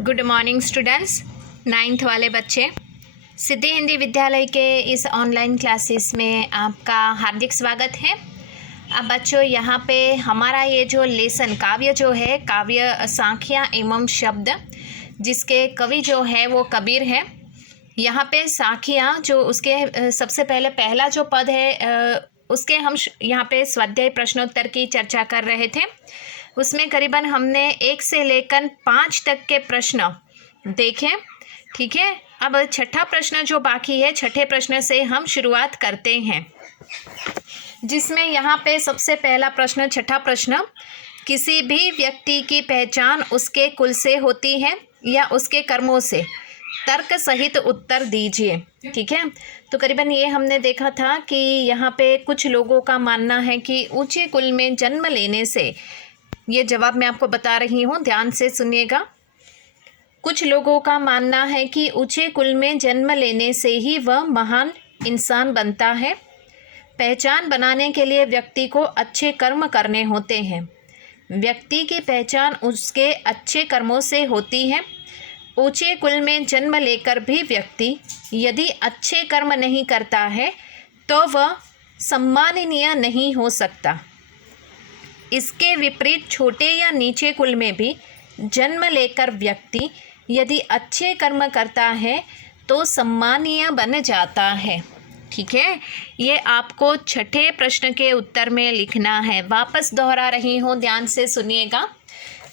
Good morning students, 9th वाले बच्चे। सिद्धि हिंदी विद्यालय के इस ऑनलाइन क्लासेस में आपका हार्दिक स्वागत है। अब बच्चों, यहाँ पे हमारा ये जो लेसन काव्य जो है, काव्य सांख्या एवं शब्द, जिसके कवि जो है वो कबीर है। यहाँ पे सांख्या जो उसके सबसे पहले पहला जो पद है उसके हम यहाँ पे स्वाध्याय प्रश्नोत्तर की चर्चा कर रहे थे। उसमें करीबन हमने 1 से लेकर 5 तक के प्रश्न देखे, ठीक है। अब छठा प्रश्न जो बाकी है, छठे प्रश्न से हम शुरुआत करते हैं, जिसमें यहाँ पे सबसे पहला प्रश्न, छठा प्रश्न, किसी भी व्यक्ति की पहचान उसके कुल से होती है या उसके कर्मों से? तर्क सहित उत्तर दीजिए, ठीक है। तो करीबन ये हमने देखा था कि यहाँ पे कुछ लोगों का मानना है कि ऊंचे कुल में जन्म लेने से, ये जवाब मैं आपको बता रही हूँ, ध्यान से सुनिएगा। कुछ लोगों का मानना है कि ऊंचे कुल में जन्म लेने से ही वह महान इंसान बनता है। पहचान बनाने के लिए व्यक्ति को अच्छे कर्म करने होते हैं। व्यक्ति की पहचान उसके अच्छे कर्मों से होती है। ऊंचे कुल में जन्म लेकर भी व्यक्ति यदि अच्छे कर्म नहीं करता है तो वह सम्माननीय नहीं हो सकता। इसके विपरीत छोटे या नीचे कुल में भी जन्म लेकर व्यक्ति यदि अच्छे कर्म करता है तो सम्मानीय बन जाता है, ठीक है। ये आपको छठे प्रश्न के उत्तर में लिखना है। वापस दोहरा रही हूँ, ध्यान से सुनिएगा।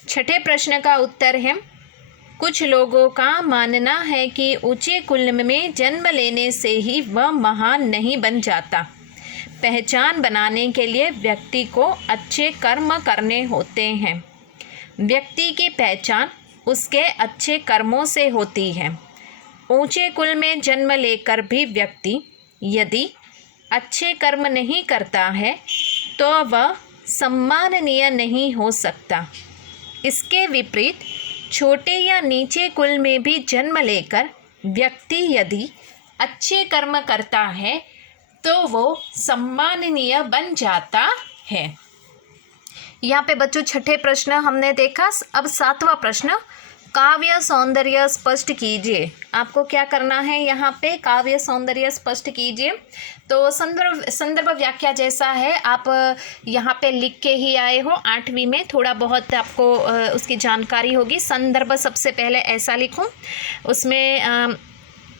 छठे प्रश्न का उत्तर है, कुछ लोगों का मानना है कि ऊंचे कुल में जन्म लेने से ही वह महान नहीं बन जाता। पहचान बनाने के लिए व्यक्ति को अच्छे कर्म करने होते हैं। व्यक्ति की पहचान उसके अच्छे कर्मों से होती है। ऊंचे कुल में जन्म लेकर भी व्यक्ति यदि अच्छे कर्म नहीं करता है तो वह सम्माननीय नहीं हो सकता। इसके विपरीत छोटे या नीचे कुल में भी जन्म लेकर व्यक्ति यदि अच्छे कर्म करता है तो वो सम्माननीय बन जाता है। यहाँ पे बच्चों छठे प्रश्न हमने देखा। अब सातवां प्रश्न, काव्य सौंदर्य स्पष्ट कीजिए। आपको क्या करना है, यहाँ पे काव्य सौंदर्य स्पष्ट कीजिए। तो संदर्भ व्याख्या जैसा है, आप यहाँ पे लिख के ही आए हो। 8वीं में थोड़ा बहुत आपको उसकी जानकारी होगी। संदर्भ सबसे पहले ऐसा लिखूँ, उसमें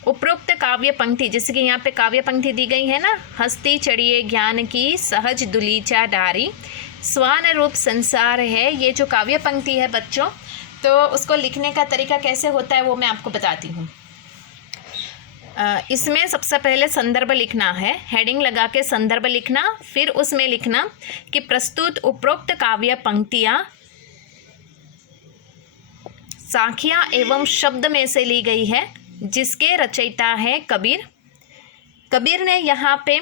उपरोक्त काव्य पंक्ति, जैसे कि यहाँ पे काव्य पंक्ति दी गई है ना, हस्ती चढ़िए ज्ञान की सहज दुलीचा डारी, स्वान रूप संसार है। ये जो काव्य पंक्ति है बच्चों, तो उसको लिखने का तरीका कैसे होता है वो मैं आपको बताती हूँ। इसमें सबसे पहले संदर्भ लिखना है, हेडिंग लगा के संदर्भ लिखना। फिर उसमें लिखना कि प्रस्तुत उपरोक्त काव्य पंक्तियाँ सांख्या एवं शब्द में से ली गई है, जिसके रचयिता है कबीर। कबीर ने यहाँ पे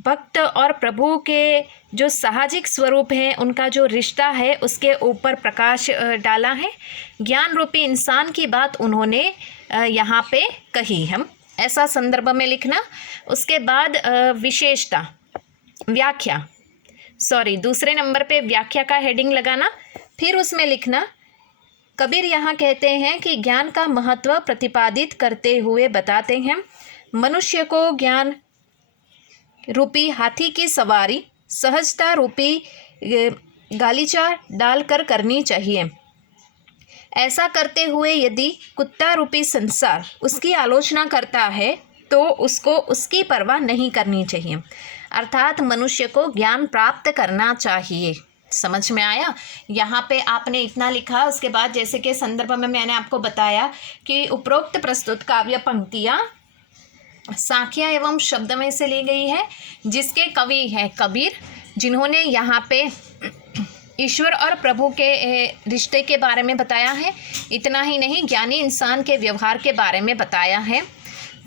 भक्त और प्रभु के जो सामाजिक स्वरूप हैं, उनका जो रिश्ता है, उसके ऊपर प्रकाश डाला है। ज्ञान रूपी इंसान की बात उन्होंने यहाँ पे कही है, ऐसा संदर्भ में लिखना। उसके बाद विशेषता व्याख्या, दूसरे नंबर पे व्याख्या का हेडिंग लगाना। फिर उसमें लिखना, कबीर यहाँ कहते हैं कि ज्ञान का महत्व प्रतिपादित करते हुए बताते हैं, मनुष्य को ज्ञान रूपी हाथी की सवारी सहजता रूपी गालीचा डालकर करनी चाहिए। ऐसा करते हुए यदि कुत्ता रूपी संसार उसकी आलोचना करता है तो उसको उसकी परवाह नहीं करनी चाहिए। अर्थात मनुष्य को ज्ञान प्राप्त करना चाहिए। समझ में आया? यहाँ पे आपने इतना लिखा। उसके बाद जैसे कि संदर्भ में मैंने आपको बताया कि उपरोक्त प्रस्तुत काव्य पंक्तियाँ सांख्या एवं शब्द में से ली गई है, जिसके कवि हैं कबीर, जिन्होंने यहाँ पे ईश्वर और प्रभु के रिश्ते के बारे में बताया है। इतना ही नहीं, ज्ञानी इंसान के व्यवहार के बारे में बताया है।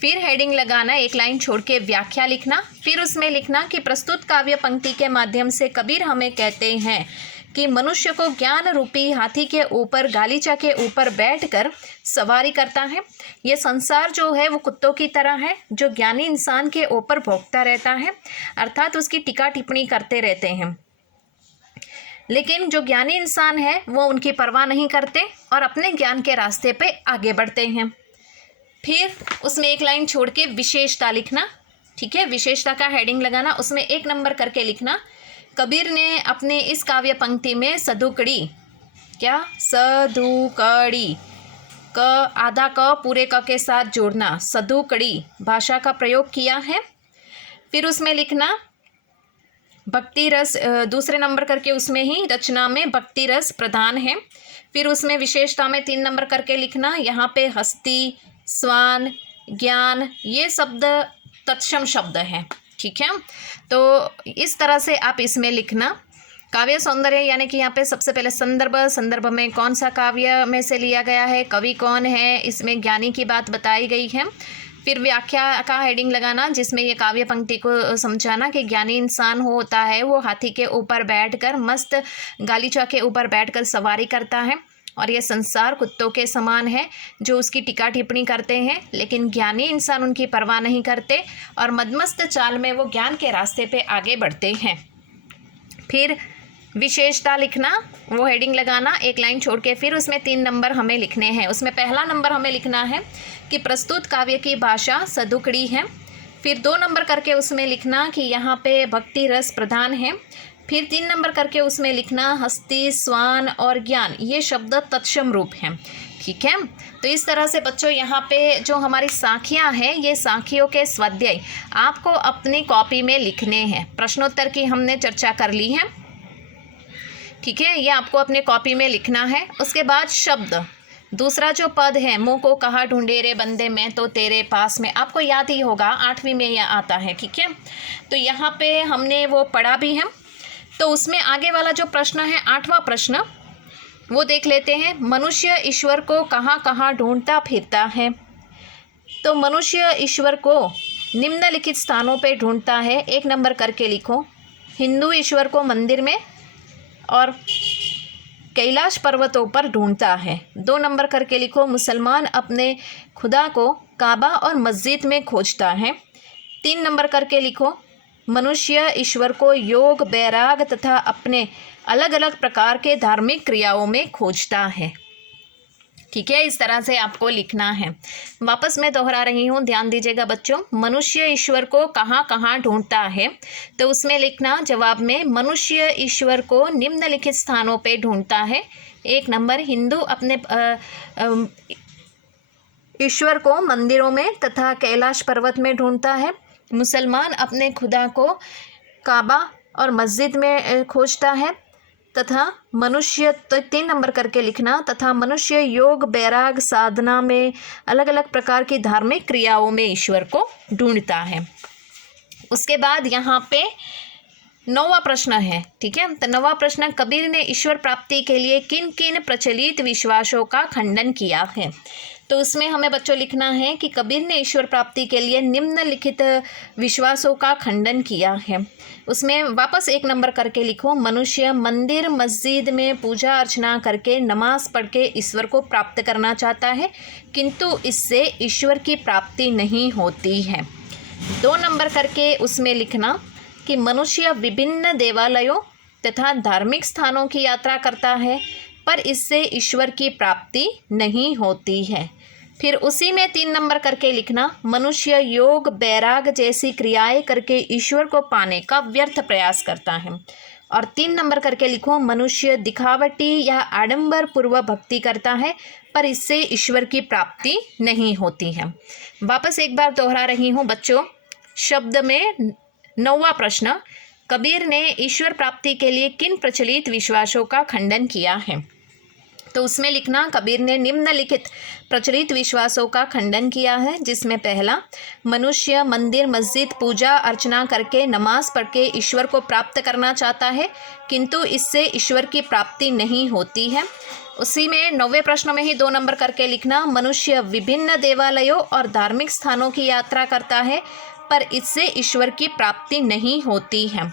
फिर हेडिंग लगाना, एक लाइन छोड़ के व्याख्या लिखना। फिर उसमें लिखना कि प्रस्तुत काव्य पंक्ति के माध्यम से कबीर हमें कहते हैं कि मनुष्य को ज्ञान रूपी हाथी के ऊपर गालीचा के ऊपर बैठकर सवारी करता है। ये संसार जो है वो कुत्तों की तरह है, जो ज्ञानी इंसान के ऊपर भोंकता रहता है, अर्थात उसकी टीका टिप्पणी करते रहते हैं। लेकिन जो ज्ञानी इंसान है वो उनकी परवाह नहीं करते और अपने ज्ञान के रास्ते पे आगे बढ़ते हैं। फिर उसमें एक लाइन छोड़ के विशेषता लिखना, ठीक है, विशेषता का हेडिंग लगाना, उसमें 1 नंबर करके लिखना कबीर ने अपने इस काव्य पंक्ति में सदुकड़ी, क्या सदुकड़ी, क आधा क पूरे क के साथ जोड़ना, सदुकड़ी भाषा का प्रयोग किया है। फिर उसमें लिखना भक्ति रस, दूसरे नंबर करके उसमें ही रचना में भक्ति रस प्रधान है। फिर उसमें विशेषता में 3 नंबर करके लिखना, यहाँ पे हस्ती, स्वान, ज्ञान ये शब्द तत्सम शब्द हैं, ठीक है। तो इस तरह से आप इसमें लिखना। काव्य सौंदर्य यानी कि यहाँ पे सबसे पहले संदर्भ, संदर्भ में कौन सा काव्य में से लिया गया है, कवि कौन है, इसमें ज्ञानी की बात बताई गई है। फिर व्याख्या का हेडिंग लगाना जिसमें ये काव्य पंक्ति को समझाना कि ज्ञानी इंसान होता है वो हाथी के ऊपर बैठकर, मस्त गालीचा के ऊपर बैठकर सवारी करता है और ये संसार कुत्तों के समान है जो उसकी टीका टिप्पणी करते हैं, लेकिन ज्ञानी इंसान उनकी परवाह नहीं करते और मदमस्त चाल में वो ज्ञान के रास्ते पे आगे बढ़ते हैं। फिर विशेषता लिखना, वो हेडिंग लगाना 1 लाइन छोड़ के, फिर उसमें 3 नंबर हमें लिखने हैं। उसमें पहला नंबर हमें लिखना है कि प्रस्तुत काव्य की भाषा सदुकड़ी है। फिर 2 नंबर करके उसमें लिखना कि यहाँ पे भक्ति रस प्रधान है। फिर 3 नंबर करके उसमें लिखना हस्ती, स्वान और ज्ञान ये शब्द तत्सम रूप हैं, ठीक है। तो इस तरह से बच्चों यहाँ पे जो हमारी साखियाँ हैं ये साखियों के स्वाध्याय आपको अपनी कॉपी में लिखने हैं। प्रश्नोत्तर की हमने चर्चा कर ली है, ठीक है, ये आपको अपने कॉपी में लिखना है। उसके बाद शब्द, दूसरा जो पद है, मुँह को कहा ढूंढे रे बंदे मैं तो तेरे पास में, आपको याद ही होगा 8वीं में यह आता है, ठीक है। तो यहाँ पे हमने वो पढ़ा भी है। तो उसमें आगे वाला जो प्रश्न है 8वां प्रश्न वो देख लेते हैं। मनुष्य ईश्वर को कहाँ कहाँ ढूंढता फिरता है। तो मनुष्य ईश्वर को निम्नलिखित स्थानों पे ढूंढता है। 1 नंबर करके लिखो, हिंदू ईश्वर को मंदिर में और कैलाश पर्वतों पर ढूंढता है। 2 नंबर करके लिखो, मुसलमान अपने खुदा को काबा और मस्जिद में खोजता है। 3 नंबर करके लिखो, मनुष्य ईश्वर को योग, बैराग तथा अपने अलग अलग प्रकार के धार्मिक क्रियाओं में खोजता है, ठीक है। इस तरह से आपको लिखना है। वापस मैं दोहरा रही हूँ, ध्यान दीजिएगा बच्चों। मनुष्य ईश्वर को कहाँ कहाँ ढूंढता है, तो उसमें लिखना जवाब में मनुष्य ईश्वर को निम्नलिखित स्थानों पे ढूंढता है। 1 नंबर, हिंदू अपने ईश्वर को मंदिरों में तथा कैलाश पर्वत में ढूंढता है। मुसलमान अपने खुदा को काबा और मस्जिद में खोजता है। तथा मनुष्य, तो 3 नंबर करके लिखना, तथा मनुष्य योग, बैराग, साधना में अलग अलग प्रकार की धार्मिक क्रियाओं में ईश्वर को ढूंढता है। उसके बाद यहाँ पे 9वां प्रश्न है, ठीक है। तो 9वां प्रश्न, कबीर ने ईश्वर प्राप्ति के लिए किन किन प्रचलित विश्वासों का खंडन किया है। तो उसमें हमें बच्चों लिखना है कि कबीर ने ईश्वर प्राप्ति के लिए निम्नलिखित विश्वासों का खंडन किया है। उसमें वापस 1 नंबर करके लिखो, मनुष्य मंदिर मस्जिद में पूजा अर्चना करके नमाज पढ़ के ईश्वर को प्राप्त करना चाहता है, किंतु इससे ईश्वर की प्राप्ति नहीं होती है। 2 नंबर करके उसमें लिखना कि मनुष्य विभिन्न देवालयों तथा धार्मिक स्थानों की यात्रा करता है, पर इससे ईश्वर की प्राप्ति नहीं होती है। फिर उसी में 3 नंबर करके लिखना, मनुष्य योग, बैराग जैसी क्रियाएं करके ईश्वर को पाने का व्यर्थ प्रयास करता है। और 3 नंबर करके लिखो, मनुष्य दिखावटी या आडंबर पूर्वक भक्ति करता है, पर इससे ईश्वर की प्राप्ति नहीं होती है। वापस एक बार दोहरा रही हूँ बच्चों, शब्द में 9वां प्रश्न, कबीर ने ईश्वर प्राप्ति के लिए किन प्रचलित विश्वासों का खंडन किया है। तो उसमें लिखना, कबीर ने निम्नलिखित प्रचलित विश्वासों का खंडन किया है, जिसमें पहला, मनुष्य मंदिर मस्जिद पूजा अर्चना करके नमाज पढ़ के ईश्वर को प्राप्त करना चाहता है, किंतु इससे ईश्वर की प्राप्ति नहीं होती है। उसी में 9वें प्रश्न में ही 2 नंबर करके लिखना, मनुष्य विभिन्न देवालयों और धार्मिक स्थानों की यात्रा करता है, पर इससे ईश्वर की प्राप्ति नहीं होती है।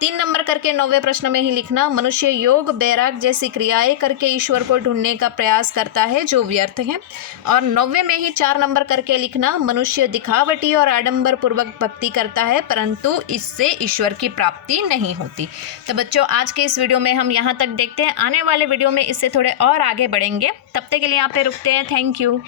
3 नंबर करके 9वें प्रश्न में ही लिखना, मनुष्य योग वैराग जैसी क्रियाएं करके ईश्वर को ढूंढने का प्रयास करता है जो व्यर्थ है। और 9वें में ही 4 नंबर करके लिखना, मनुष्य दिखावटी और आडंबर पूर्वक भक्ति करता है परंतु इससे ईश्वर की प्राप्ति नहीं होती। तो बच्चों आज के इस वीडियो में हम यहाँ तक देखते हैं, आने वाले वीडियो में इससे थोड़े और आगे बढ़ेंगे। तब तक के लिए यहाँ पे रुकते हैं। Thank you.